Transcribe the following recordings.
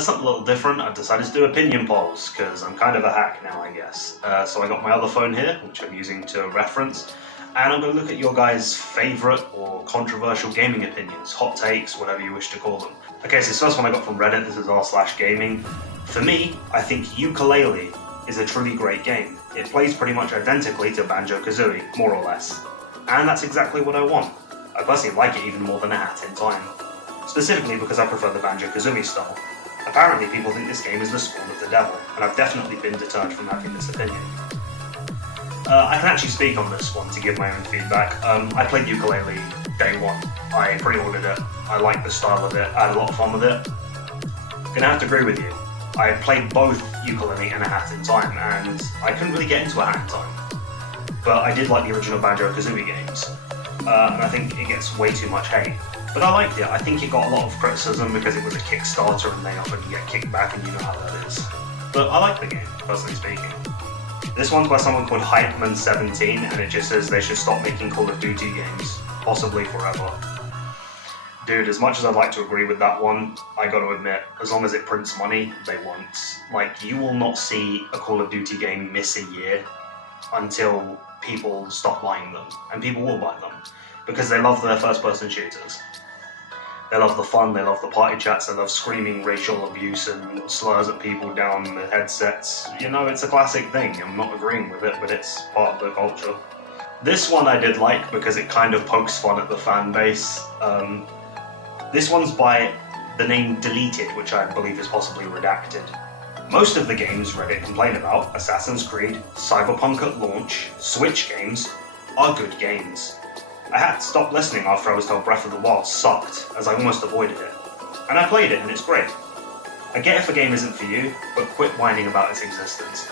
Something a little different. I've decided to do opinion polls, because I'm kind of a hack now, I guess. So I got my other phone here, which I'm using to reference, and I'm going to look at your guys' favourite or controversial gaming opinions, hot takes, whatever you wish to call them. Okay, so this first one I got from Reddit, this is r/gaming. For me, I think Yooka-Laylee is a truly great game. It plays pretty much identically to Banjo-Kazooie, more or less. And that's exactly what I want. I personally like it even more than A Hat in Time. Specifically because I prefer the Banjo-Kazooie style. Apparently people think this game is the school of the devil, and I've definitely been deterred from having this opinion. I can actually speak on this one to give my own feedback. I played Yooka-Laylee day one. I pre-ordered it. I liked the style of it. I had a lot of fun with it. Gonna have to agree with you. I played both Yooka-Laylee and A Hat in Time, and I couldn't really get into A Hat in Time. But I did like the original Banjo-Kazooie games, and I think it gets way too much hate. But I liked it. I think it got a lot of criticism because it was a Kickstarter and they often get kicked back, and you know how that is. But I like the game, personally speaking. This one's by someone called Hypeman17, and it just says they should stop making Call of Duty games, possibly forever. Dude, as much as I'd like to agree with that one, I gotta admit, as long as it prints money, they won't. Like, you will not see a Call of Duty game miss a year until people stop buying them, and people will buy them, because they love their first-person shooters. They love the fun, they love the party chats, they love screaming racial abuse and slurs at people down the headsets. You know, it's a classic thing. I'm not agreeing with it, but it's part of the culture. This one I did like because it kind of pokes fun at the fan base. This one's by the name Deleted, which I believe is possibly redacted. Most of the games Reddit complain about, Assassin's Creed, Cyberpunk at launch, Switch games, are good games. I had to stop listening after I was told Breath of the Wild sucked, as I almost avoided it. And I played it, and it's great. I get if a game isn't for you, but quit whining about its existence.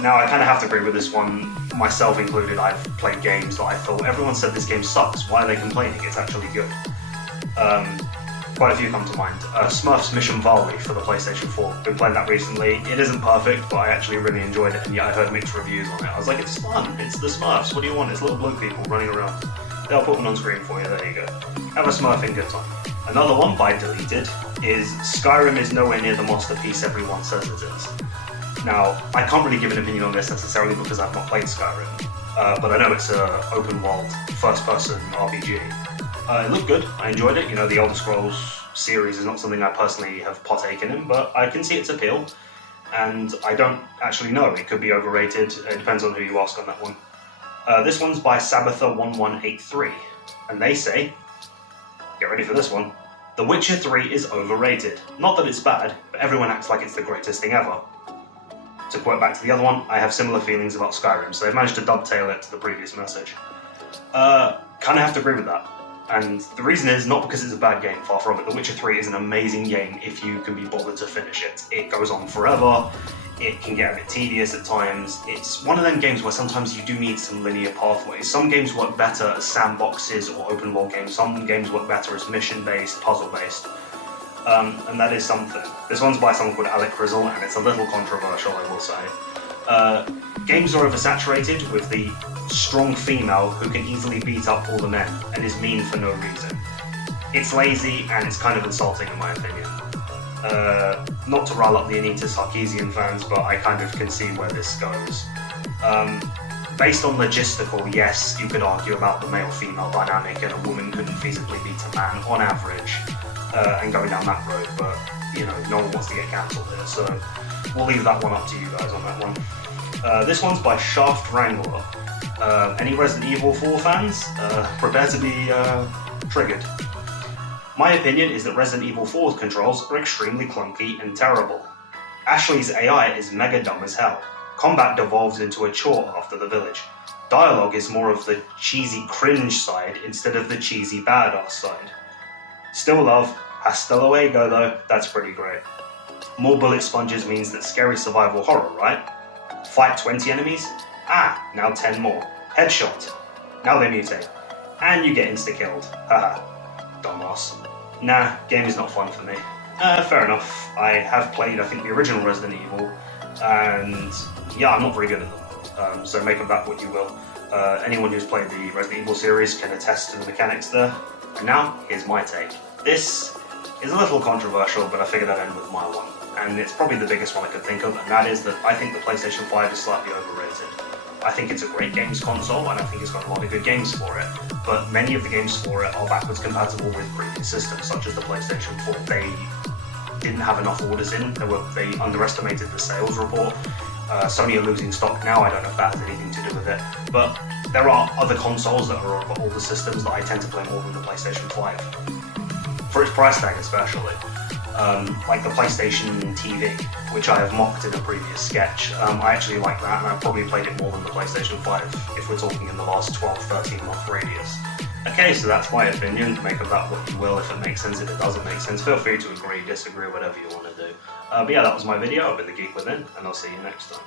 Now, I kind of have to agree with this one, myself included. I've played games that I thought, everyone said this game sucks, why are they complaining? It's actually good. Quite a few come to mind. Smurfs Mission Valley for the PlayStation 4. Been playing that recently. It isn't perfect, but I actually really enjoyed it, and yet I heard mixed reviews on it. I was like, it's fun, it's the Smurfs, what do you want? It's little blue people running around. They'll put one on screen for you, there you go. Have a Smurfing good time. Another one by Deleted is Skyrim is nowhere near the masterpiece everyone says it is. Now, I can't really give an opinion on this necessarily because I've not played Skyrim, but I know it's an open world, first-person RPG. It looked good, I enjoyed it. You know, the Elder Scrolls series is not something I personally have partaken in, but I can see its appeal, and I don't actually know, it could be overrated, it depends on who you ask on that one. This one's by Sabatha1183, and they say, get ready for this one, The Witcher 3 is overrated. Not that it's bad, but everyone acts like it's the greatest thing ever. To quote back to the other one, I have similar feelings about Skyrim, so they've managed to dovetail it to the previous message. Kinda have to agree with that. And the reason is not because it's a bad game, far from it. The Witcher 3 is an amazing game if you can be bothered to finish it. It goes on forever, it can get a bit tedious at times. It's one of them games where sometimes you do need some linear pathways. Some games work better as sandboxes or open world games. Some games work better as mission-based, puzzle-based. And that is something. This one's by someone called Alec Crizzle, and it's a little controversial, I will say. Games are oversaturated with the strong female who can easily beat up all the men and is mean for no reason. It's lazy and it's kind of insulting in my opinion. Not to rile up the Anita Sarkeesian fans, but I kind of can see where this goes. Based on logistical, yes, you could argue about the male-female dynamic and a woman couldn't feasibly beat a man on average, and going down that road, but you know, no one wants to get cancelled here, so we'll leave that one up to you guys on that one. This one's by Shaft Wrangler. Any Resident Evil 4 fans? Prepare to be triggered. My opinion is that Resident Evil 4's controls are extremely clunky and terrible. Ashley's AI is mega dumb as hell. Combat devolves into a chore after the village. Dialogue is more of the cheesy cringe side instead of the cheesy badass side. Still love, hasta luego though, that's pretty great. More bullet sponges means that scary survival horror, right? Fight 20 enemies? Ah, now 10 more. Headshot. Now they mutate. And you get insta-killed. Haha. Dumbass. Nah, game is not fun for me. Fair enough. I have played, I think, the original Resident Evil, and yeah, I'm not very good at them. So make of that what you will. Anyone who's played the Resident Evil series can attest to the mechanics there. And now, here's my take. This is a little controversial, but I figured I'd end with my one. and it's probably the biggest one I could think of, and that is that I think the PlayStation 5 is slightly overrated. I think it's a great games console, and I think it's got a lot of good games for it, but many of the games for it are backwards compatible with previous systems, such as the PlayStation 4. They didn't have enough orders in, they underestimated the sales report. Sony are losing stock now, I don't know if that has anything to do with it, but there are other consoles that are on older systems that I tend to play more than the PlayStation 5, for its price tag especially. Like the PlayStation TV, which I have mocked in a previous sketch. I actually like that, and I've probably played it more than the PlayStation 5, if we're talking in the last 12-13 month radius. Okay, so that's my opinion. Make of that what you will. If it makes sense, if it doesn't make sense, feel free to agree, disagree, whatever you want to do. But yeah, that was my video. I've been the Geek Within, and I'll see you next time.